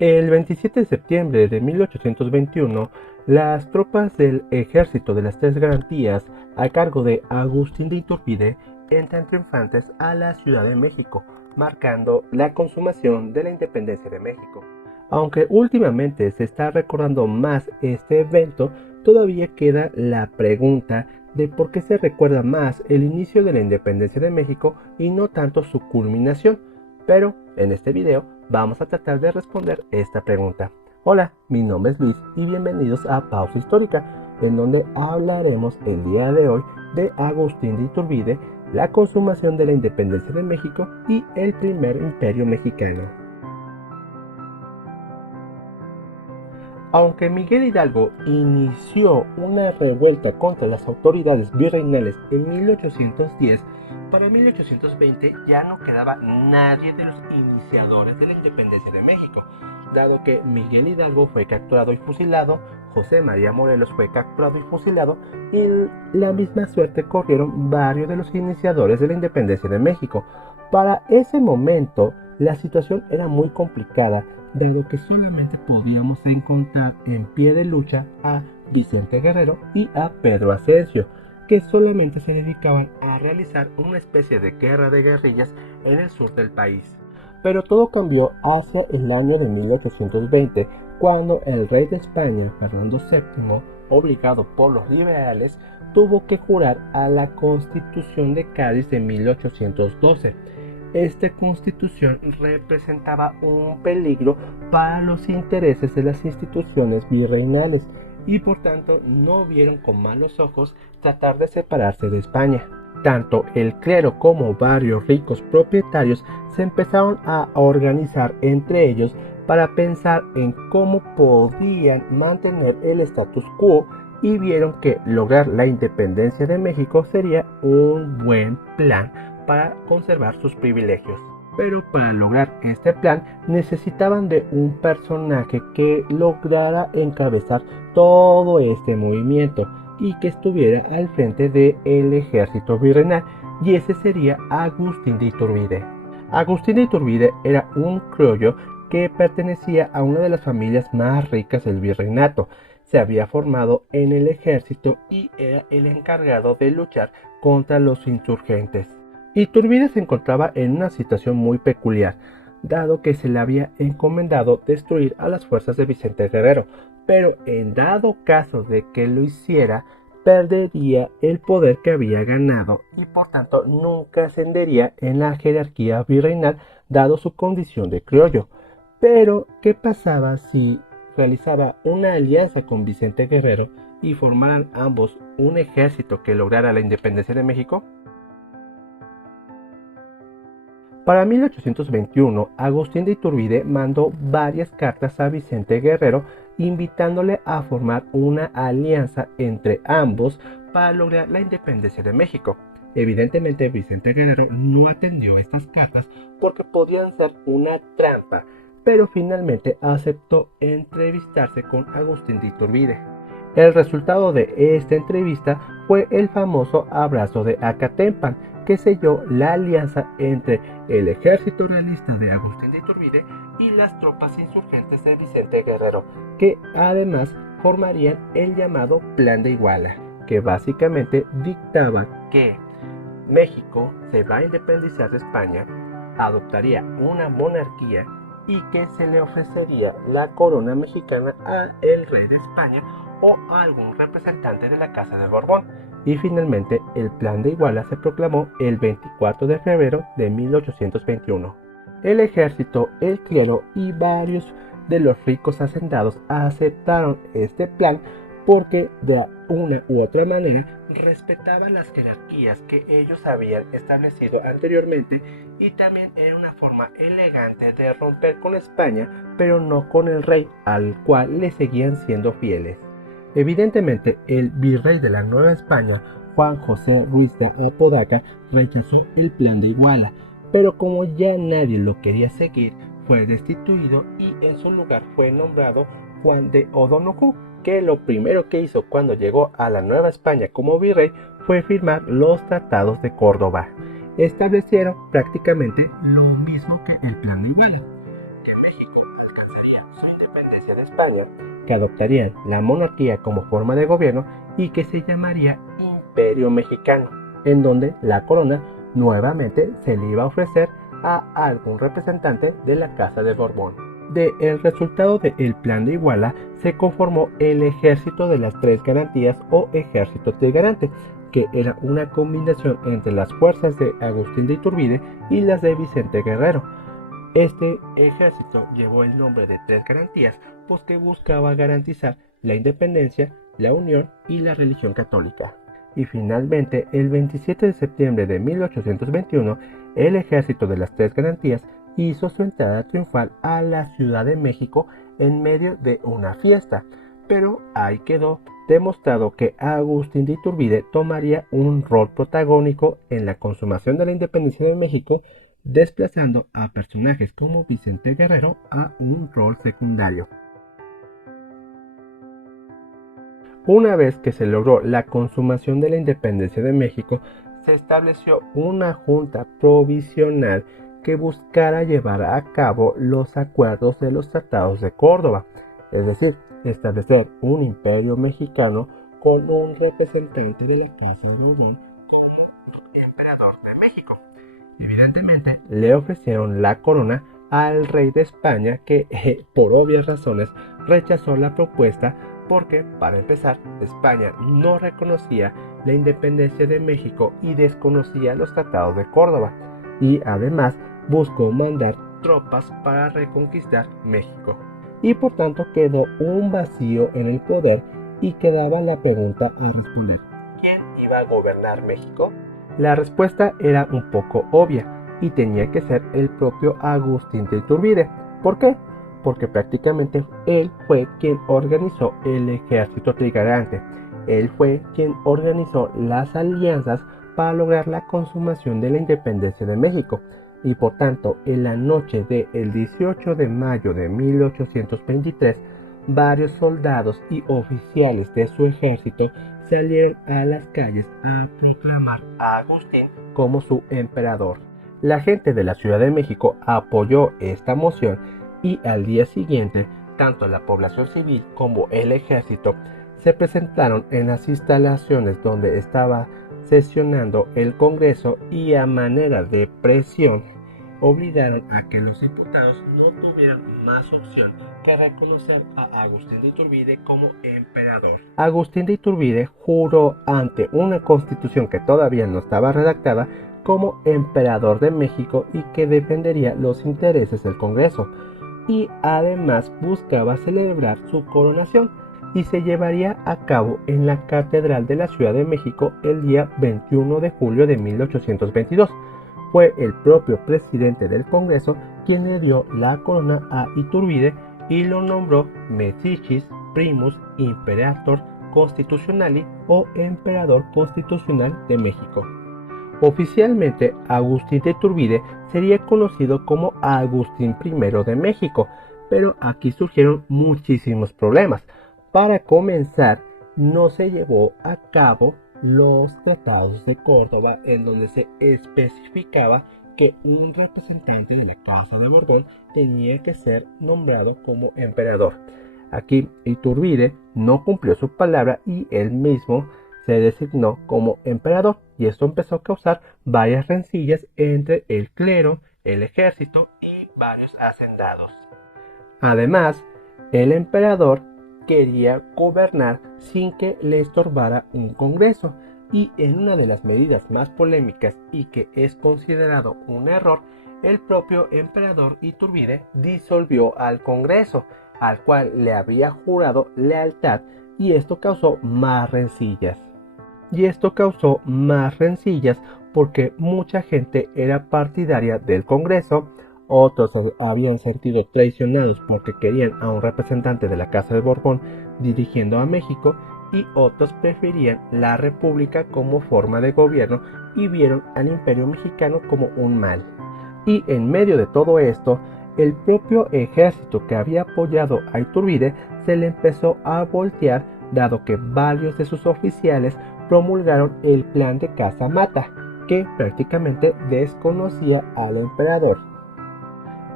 El 27 de septiembre de 1821, las tropas del Ejército de las Tres Garantías, a cargo de Agustín de Iturbide, entran triunfantes a la Ciudad de México, marcando la consumación de la independencia de México. Aunque últimamente se está recordando más este evento, todavía queda la pregunta de por qué se recuerda más el inicio de la independencia de México y no tanto su culminación. Pero en este video vamos a tratar de responder esta pregunta. Hola, mi nombre es Luis y bienvenidos a Pausa Histórica, en donde hablaremos el día de hoy de Agustín de Iturbide, la consumación de la independencia de México y el primer imperio mexicano. Aunque Miguel Hidalgo inició una revuelta contra las autoridades virreinales en 1810, para 1820 ya no quedaba nadie de los iniciadores de la independencia de México, dado que Miguel Hidalgo fue capturado y fusilado, José María Morelos fue capturado y fusilado, y la misma suerte corrieron varios de los iniciadores de la independencia de México. Para ese momento, la situación era muy complicada, dado que solamente podíamos encontrar en pie de lucha a Vicente Guerrero y a Pedro Ascencio, que solamente se dedicaban a realizar una especie de guerra de guerrillas en el sur del país. Pero todo cambió hacia el año de 1820, cuando el rey de España, Fernando VII, obligado por los liberales, tuvo que jurar a la Constitución de Cádiz de 1812. Esta constitución representaba un peligro para los intereses de las instituciones virreinales y por tanto no vieron con malos ojos tratar de separarse de España. Tanto el clero como varios ricos propietarios se empezaron a organizar entre ellos para pensar en cómo podían mantener el status quo y vieron que lograr la independencia de México sería un buen plan para conservar sus privilegios. Pero para lograr este plan necesitaban de un personaje que lograra encabezar todo este movimiento y que estuviera al frente del ejército virreinal, y ese sería Agustín de Iturbide. Agustín de Iturbide era un criollo que pertenecía a una de las familias más ricas del virreinato. Se había formado en el ejército y era el encargado de luchar contra los insurgentes. Iturbide se encontraba en una situación muy peculiar, dado que se le había encomendado destruir a las fuerzas de Vicente Guerrero, pero en dado caso de que lo hiciera, perdería el poder que había ganado y por tanto nunca ascendería en la jerarquía virreinal, dado su condición de criollo. Pero, ¿qué pasaba si realizaba una alianza con Vicente Guerrero y formaran ambos un ejército que lograra la independencia de México? Para 1821, Agustín de Iturbide mandó varias cartas a Vicente Guerrero invitándole a formar una alianza entre ambos para lograr la independencia de México. Evidentemente, Vicente Guerrero no atendió estas cartas porque podían ser una trampa, pero finalmente aceptó entrevistarse con Agustín de Iturbide. El resultado de esta entrevista fue el famoso abrazo de Acatempan, que selló la alianza entre el ejército realista de Agustín de Iturbide y las tropas insurgentes de Vicente Guerrero, que además formarían el llamado Plan de Iguala, que básicamente dictaba que México se va a independizar de España, adoptaría una monarquía y que se le ofrecería la corona mexicana a el rey de España o a algún representante de la Casa de Borbón. Y finalmente el Plan de Iguala se proclamó el 24 de febrero de 1821. El ejército, el clero y varios de los ricos hacendados aceptaron este plan porque de una u otra manera respetaban las jerarquías que ellos habían establecido anteriormente y también era una forma elegante de romper con España, pero no con el rey, al cual le seguían siendo fieles. Evidentemente, el virrey de la Nueva España, Juan José Ruiz de Apodaca, rechazó el Plan de Iguala, pero como ya nadie lo quería seguir, fue destituido y en su lugar fue nombrado Juan de O'Donoghue, que lo primero que hizo cuando llegó a la Nueva España como virrey fue firmar los tratados de Córdoba. Establecieron prácticamente lo mismo que el Plan de Iguala, que México alcanzaría independencia de España, que adoptarían la monarquía como forma de gobierno y que se llamaría Imperio Mexicano, en donde la corona nuevamente se le iba a ofrecer a algún representante de la Casa de Borbón. El resultado del Plan de Iguala se conformó el Ejército de las Tres Garantías o Ejército Trigarante, que era una combinación entre las fuerzas de Agustín de Iturbide y las de Vicente Guerrero. Este ejército llevó el nombre de Tres Garantías, pues que buscaba garantizar la independencia, la unión y la religión católica. Y finalmente, el 27 de septiembre de 1821, el ejército de las Tres Garantías hizo su entrada triunfal a la Ciudad de México en medio de una fiesta, pero ahí quedó demostrado que Agustín de Iturbide tomaría un rol protagónico en la consumación de la independencia de México, desplazando a personajes como Vicente Guerrero a un rol secundario. Una vez que se logró la consumación de la independencia de México, se estableció una junta provisional que buscara llevar a cabo los acuerdos de los tratados de Córdoba, es decir, establecer un imperio mexicano con un representante de la Casa de Borbón como emperador de México. Evidentemente, le ofrecieron la corona al rey de España que, por obvias razones, rechazó la propuesta porque, para empezar, España no reconocía la independencia de México y desconocía los tratados de Córdoba, y además buscó mandar tropas para reconquistar México. Y por tanto quedó un vacío en el poder y quedaba la pregunta a responder: ¿quién iba a gobernar México? La respuesta era un poco obvia y tenía que ser el propio Agustín de Iturbide. ¿Por qué? Porque prácticamente él fue quien organizó el ejército trigarante. Él fue quien organizó las alianzas para lograr la consumación de la independencia de México. Y por tanto, en la noche del 18 de mayo de 1823, varios soldados y oficiales de su ejército salieron a las calles a proclamar a Agustín como su emperador. La gente de la Ciudad de México apoyó esta moción y al día siguiente, tanto la población civil como el ejército se presentaron en las instalaciones donde estaba sesionando el Congreso y a manera de presión obligaron a que los diputados no tuvieran más opción que reconocer a Agustín de Iturbide como emperador. Agustín de Iturbide juró ante una constitución que todavía no estaba redactada como emperador de México y que defendería los intereses del Congreso, y además buscaba celebrar su coronación, y se llevaría a cabo en la Catedral de la Ciudad de México el día 21 de julio de 1822. Fue el propio presidente del Congreso quien le dio la corona a Iturbide y lo nombró Medicis Primus Imperator Constitutionali o Emperador Constitucional de México. Oficialmente, Agustín de Iturbide sería conocido como Agustín I de México, pero aquí surgieron muchísimos problemas. Para comenzar, no se llevó a cabo los tratados de Córdoba, en donde se especificaba que un representante de la Casa de Borbón tenía que ser nombrado como emperador. Aquí Iturbide no cumplió su palabra y él mismo se designó como emperador, y esto empezó a causar varias rencillas entre el clero, el ejército y varios hacendados. Además, el emperador quería gobernar sin que le estorbara un congreso, y en una de las medidas más polémicas y que es considerado un error, el propio emperador Iturbide disolvió al congreso, al cual le había jurado lealtad, y esto causó más rencillas. Porque mucha gente era partidaria del congreso, otros habían sentido traicionados porque querían a un representante de la Casa de Borbón dirigiendo a México, y otros preferían la república como forma de gobierno y vieron al imperio mexicano como un mal. Y en medio de todo esto, el propio ejército que había apoyado a Iturbide se le empezó a voltear, dado que varios de sus oficiales promulgaron el plan de Casamata, que prácticamente desconocía al emperador.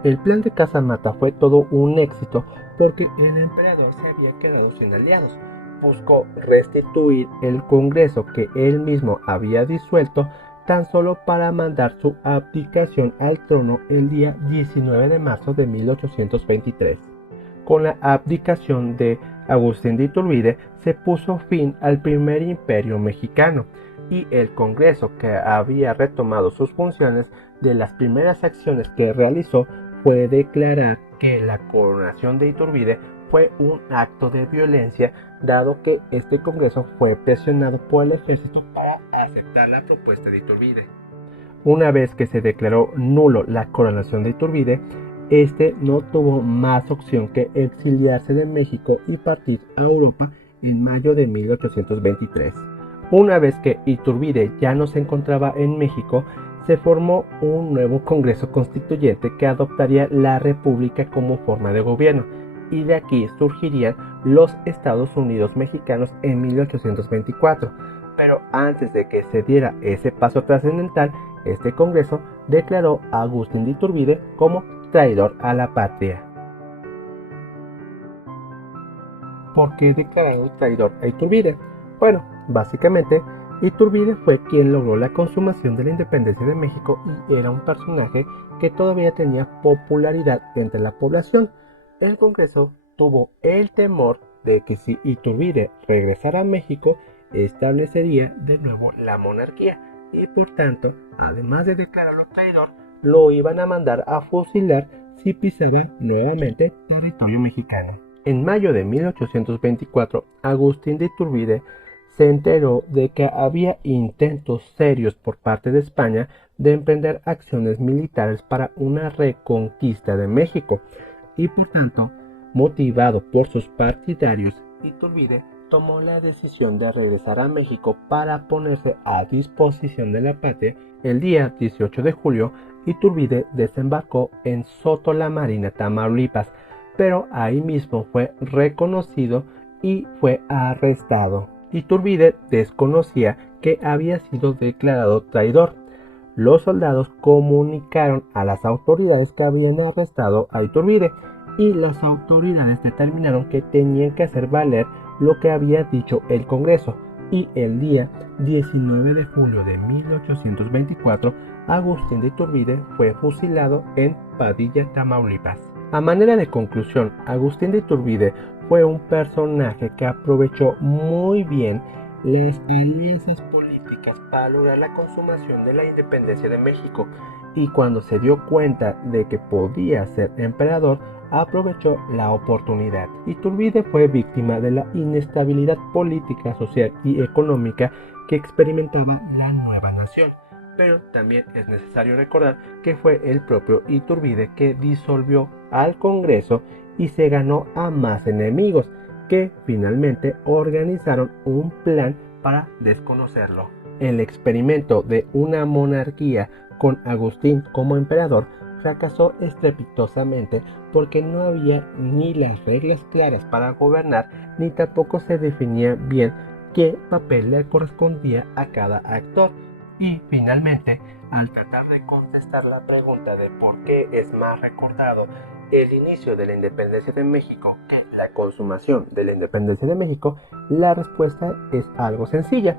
El plan de Casamata fue todo un éxito porque el emperador se había quedado sin aliados. Buscó restituir el Congreso que él mismo había disuelto tan solo para mandar su abdicación al trono el día 19 de marzo de 1823. Con la abdicación de Agustín de Iturbide se puso fin al primer imperio mexicano y el Congreso, que había retomado sus funciones, de las primeras acciones que realizó fue declarar que la coronación de Iturbide fue un acto de violencia, dado que este Congreso fue presionado por el ejército para aceptar la propuesta de Iturbide. Una vez que se declaró nulo la coronación de Iturbide, este no tuvo más opción que exiliarse de México y partir a Europa en mayo de 1823. Una vez que Iturbide ya no se encontraba en México, se formó un nuevo Congreso Constituyente que adoptaría la República como forma de gobierno, y de aquí surgirían los Estados Unidos mexicanos en 1824. Pero antes de que se diera ese paso trascendental, este Congreso declaró a Agustín de Iturbide como traidor a la patria. ¿Por qué declararon traidor a Iturbide? Bueno, básicamente, Iturbide fue quien logró la consumación de la independencia de México y era un personaje que todavía tenía popularidad entre la población. El Congreso tuvo el temor de que si Iturbide regresara a México, establecería de nuevo la monarquía y por tanto, además de declararlo traidor, lo iban a mandar a fusilar si pisaba nuevamente territorio mexicano. En mayo de 1824, Agustín de Iturbide se enteró de que había intentos serios por parte de España de emprender acciones militares para una reconquista de México y por tanto, motivado por sus partidarios, Iturbide tomó la decisión de regresar a México para ponerse a disposición de la patria. El día 18 de julio, Iturbide desembarcó en Soto la Marina, Tamaulipas, pero ahí mismo fue reconocido y fue arrestado. Iturbide desconocía que había sido declarado traidor. Los soldados comunicaron a las autoridades que habían arrestado a Iturbide y las autoridades determinaron que tenían que hacer valer lo que había dicho el Congreso, y el día 19 de julio de 1824 Agustín de Iturbide fue fusilado en Padilla, Tamaulipas. A manera de conclusión, Agustín de Iturbide fue un personaje que aprovechó muy bien las alianzas políticas para lograr la consumación de la independencia de México, y cuando se dio cuenta de que podía ser emperador, aprovechó la oportunidad. Iturbide fue víctima de la inestabilidad política, social y económica que experimentaba la nueva nación. Pero también es necesario recordar que fue el propio Iturbide que disolvió al Congreso y se ganó a más enemigos que finalmente organizaron un plan para desconocerlo. El experimento de una monarquía con Agustín como emperador fracasó estrepitosamente porque no había ni las reglas claras para gobernar ni tampoco se definía bien qué papel le correspondía a cada actor. Y finalmente, al tratar de contestar la pregunta de por qué es más recordado el inicio de la independencia de México que la consumación de la independencia de México, la respuesta es algo sencilla.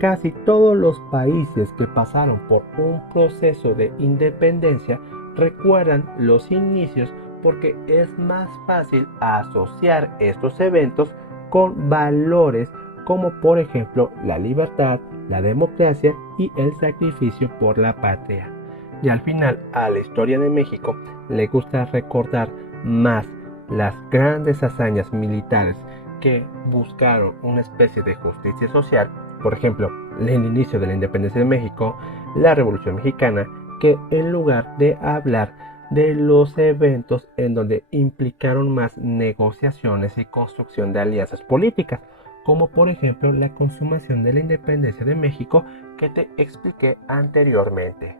Casi todos los países que pasaron por un proceso de independencia recuerdan los inicios porque es más fácil asociar estos eventos con valores como por ejemplo la libertad, la democracia y el sacrificio por la patria. Y al final a la historia de México le gusta recordar más las grandes hazañas militares que buscaron una especie de justicia social, por ejemplo, el inicio de la independencia de México, la Revolución Mexicana, que en lugar de hablar de los eventos en donde implicaron más negociaciones y construcción de alianzas políticas, como por ejemplo la consumación de la independencia de México que te expliqué anteriormente.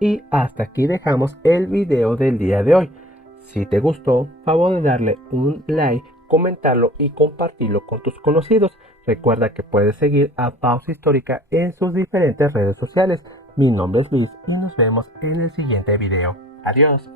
Y hasta aquí dejamos el video del día de hoy. Si te gustó, favor de darle un like, comentarlo y compartirlo con tus conocidos. Recuerda que puedes seguir a Pausa Histórica en sus diferentes redes sociales. Mi nombre es Luis y nos vemos en el siguiente video. Adiós.